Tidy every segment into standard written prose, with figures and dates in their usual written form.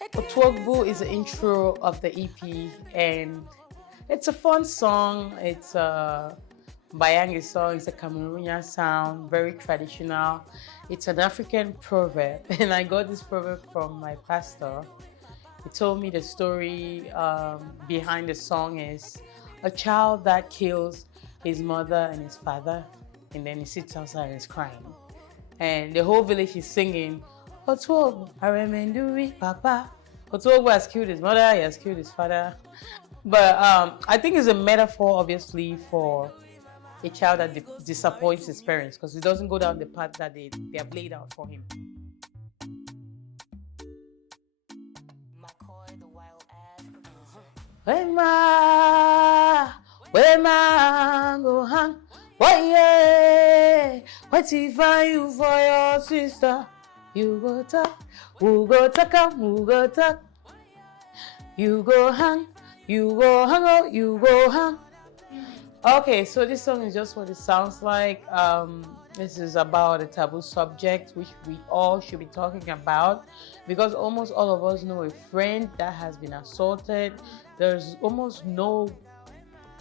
Otwogbu is the intro of the EP, and it's a fun song. It's a Bayangi song. It's a Cameroonian sound, very traditional. It's an African proverb, and I got this proverb from my pastor. He told me the story behind the song is a child that kills his mother and his father, and then he sits outside and is crying. And the whole village is singing, Otuogu, Aremenduri, Papa. Otuogu has killed his mother, he has killed his father. But I think it's a metaphor, obviously, for a child that disappoints his parents because he doesn't go down the path that they have laid out for him. Where ma go hang? What yeah? What if I you for your sister? You go talk, who go talk, who go talk. You go hang, oh, you go hang. Okay, so this song is just what it sounds like. This is about a taboo subject which we all should be talking about because almost all of us know a friend that has been assaulted. There's almost no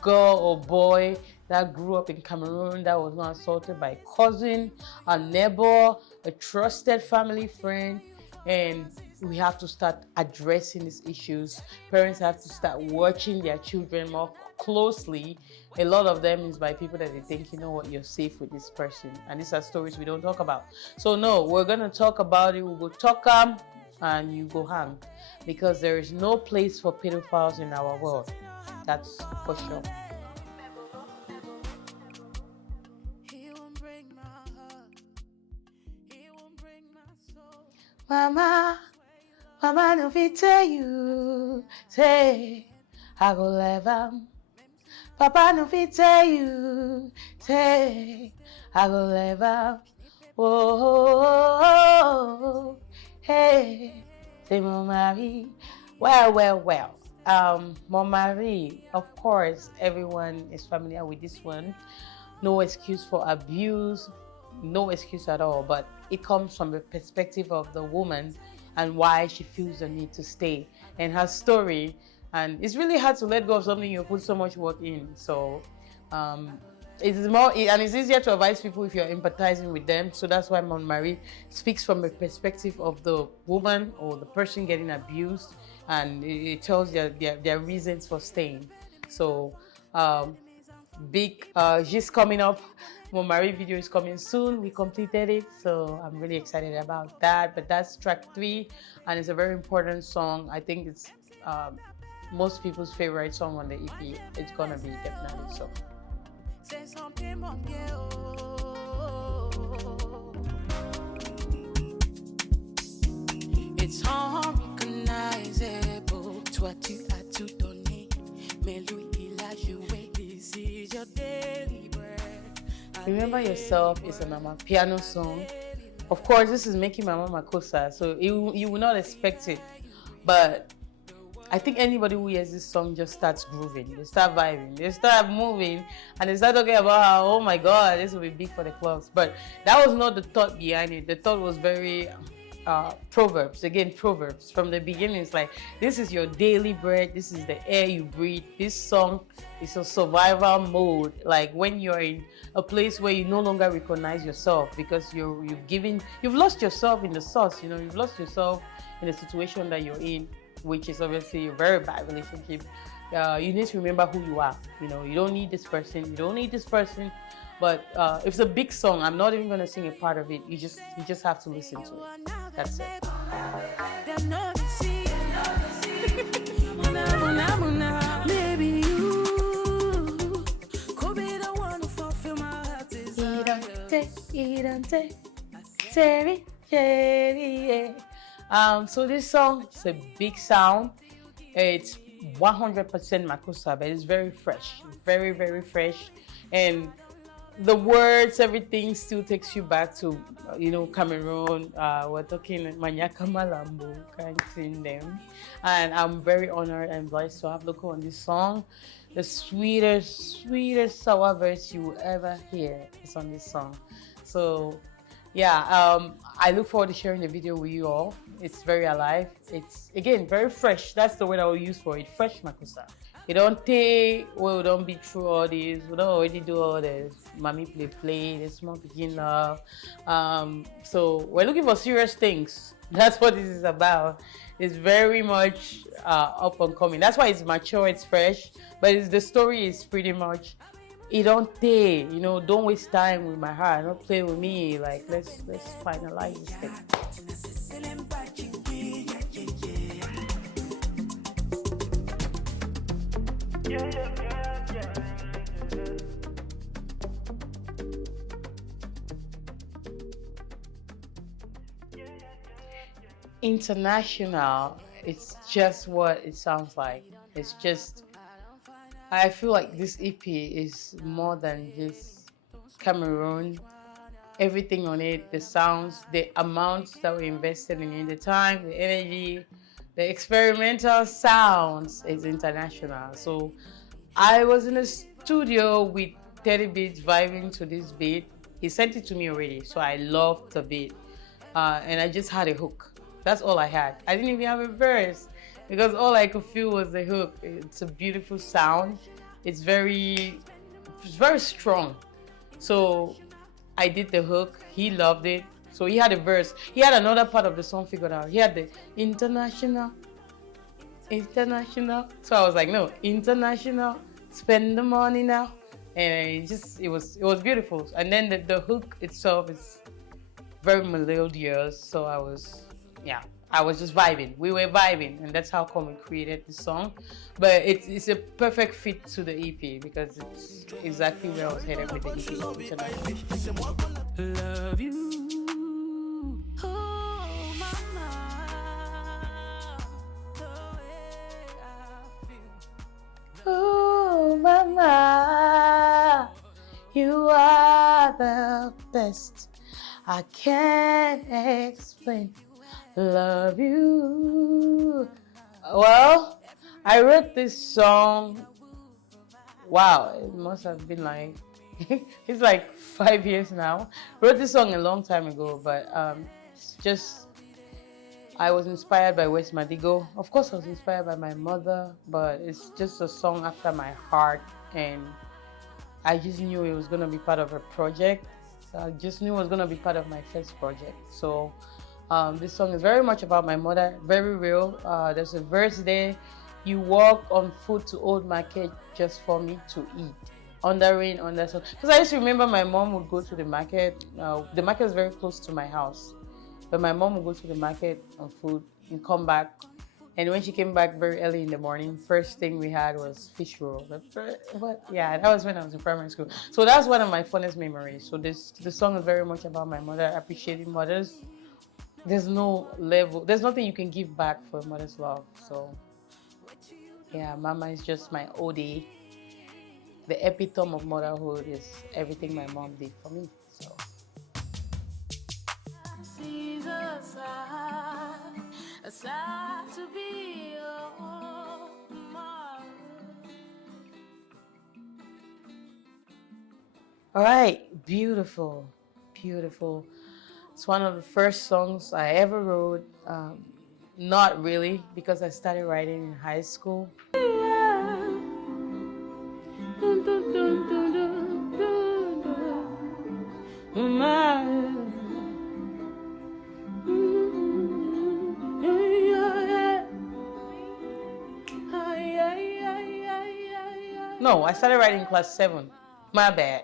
girl or boy that grew up in Cameroon that was not assaulted by a cousin, a neighbor, a trusted family friend, and we have to start addressing these issues. Parents have to start watching their children more closely. A lot of them is by people that they think, you know what, you're safe with this person. And these are stories we don't talk about. So no, we're going to talk about it. We'll go talk and you go hang. Because there is no place for pedophiles in our world. That's for sure. Mama, Mama, no fit tell you, say, I go love him. Papa, no fit tell you, say, I go love him. Oh, hey, say, Mon Marie. Well. Mon Marie, of course, everyone is familiar with this one. No excuse for abuse, no excuse at all, but it comes from the perspective of the woman and why she feels the need to stay and her story. And it's really hard to let go of something you put so much work in. So it's easier to advise people if you're empathizing with them. So that's why Mon Marie speaks from the perspective of the woman or the person getting abused, and it tells their reasons for staying. So she's coming up. Mon Marie video is coming soon. We completed it, so I'm really excited about that. But that's track 3, and it's a very important song. I think it's most people's favorite song on the EP. It's gonna be definitely so. It's unrecognizable. Toi tu as tout donné, mais lui il a joué. This is your daily bread. Remember Yourself is an piano song. Of course, this is making my mama Kosa, so you will not expect it. But I think anybody who hears this song just starts grooving. They start vibing. They start moving. And they start talking about how, oh my God, this will be big for the clubs. But that was not the thought behind it. The thought was very Proverbs. Again, Proverbs. From the beginning, it's like, this is your daily bread. This is the air you breathe. This song is a survival mode. Like when you're in a place where you no longer recognize yourself because you've lost yourself in the sauce. You know, you've lost yourself in the situation that you're in, which is obviously a very bad relationship. You need to remember who you are. You know, you don't need this person. You don't need this person. But if it's a big song, I'm not even going to sing a part of it. You just have to listen to it. That's it. So this song is a big sound. It's 100% Makossa, but it's very fresh, very, very fresh. And the words, everything still takes you back to, Cameroon. We're talking Manyaka Malambo, can't sing them. And I'm very honored and blessed to have Loco on this song. The sweetest sour verse you will ever hear is on this song. So, Yeah, I look forward to sharing the video with you all. It's very alive. It's again very fresh. That's the word I will use for it. Fresh Makusa. You don't take, well, we don't be through all this. We don't already do all this. Mommy play, the small begin love. So we're looking for serious things. That's what this is about. It's very much up and coming. That's why it's mature, it's fresh. But the story is pretty much, it don't take, don't waste time with my heart. Don't play with me. Like let's finalize this thing. International, it's just what it sounds like. It's just, I feel like this EP is more than just Cameroon. Everything on it, the sounds, the amounts that we invested in it, the time, the energy, the experimental sounds is international. So I was in a studio with Teddy Beats vibing to this beat. He sent it to me already, so I loved the beat. And I just had a hook. That's all I had. I didn't even have a verse because all I could feel was the hook. It's a beautiful sound. It's very strong. So I did the hook. He loved it. So he had a verse. He had another part of the song figured out. He had the international. So I was like, no, international. Spend the money now. And it was beautiful. And then the hook itself is very melodious. So I was just vibing. We were vibing, and that's how come we created the song. But it's a perfect fit to the EP because it's exactly where I was headed with the EP tonight. Love you, oh mama, the way I feel. Oh mama, you are the best. I can't explain. Love you. Well, I wrote this song. Wow, it must have been like it's like 5 years now. Wrote this song a long time ago, but it's just I was inspired by West Madigo. Of course, I was inspired by my mother, but it's just a song after my heart, and I just knew it was gonna be part of a project. So I just knew it was gonna be part of my first project. So. This song is very much about my mother, very real. There's a verse there. You walk on foot to Old Market just for me to eat. Under rain, under sun. Because I used to remember my mom would go to the market. The market is very close to my house. But my mom would go to the market on food and come back. And when she came back very early in the morning, first thing we had was fish roll. But yeah, that was when I was in primary school. So that's one of my fondest memories. So the song is very much about my mother, appreciating mothers. There's no level, there's nothing you can give back for a mother's love. So yeah, mama is just my OD. The epitome of motherhood is everything my mom did for me. So all right, beautiful. It's one of the first songs I ever wrote. Not really, because I started writing in high school. No, I started writing in class 7. My bad.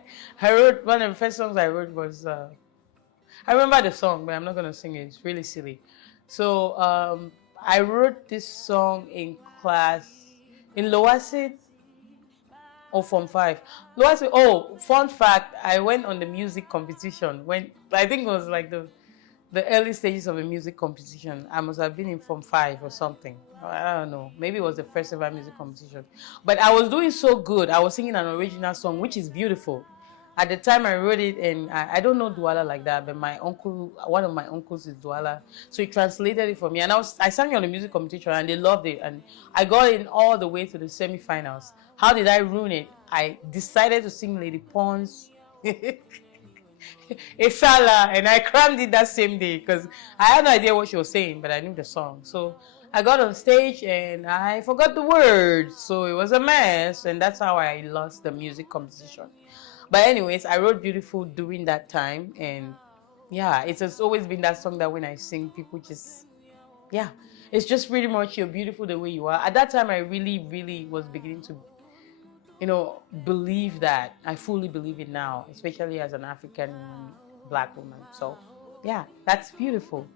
One of the first songs I wrote was I remember the song, but I'm not gonna sing it. It's really silly. So I wrote this song in class in Loasit or Form 5. Loasit. Oh, fun fact! I went on the music competition when I think it was like the early stages of a music competition. I must have been in Form 5 or something. I don't know. Maybe it was the first ever music competition. But I was doing so good. I was singing an original song, which is beautiful. At the time I wrote it, and I don't know Douala like that, but my uncle, one of my uncles is Douala. So he translated it for me. And I sang it on the music competition, and they loved it. And I got in all the way to the semi-finals. How did I ruin it? I decided to sing Lady Pons. a Salah, and I crammed it that same day because I had no idea what she was saying, but I knew the song. So I got on stage and I forgot the words, so it was a mess, and that's how I lost the music competition. But anyways, I wrote Beautiful during that time, and yeah, it has always been that song that when I sing, people just, yeah, it's just pretty much you're beautiful the way you are. At that time, I really, really was beginning to, believe that. I fully believe it now, especially as an African black woman. So, yeah, that's beautiful.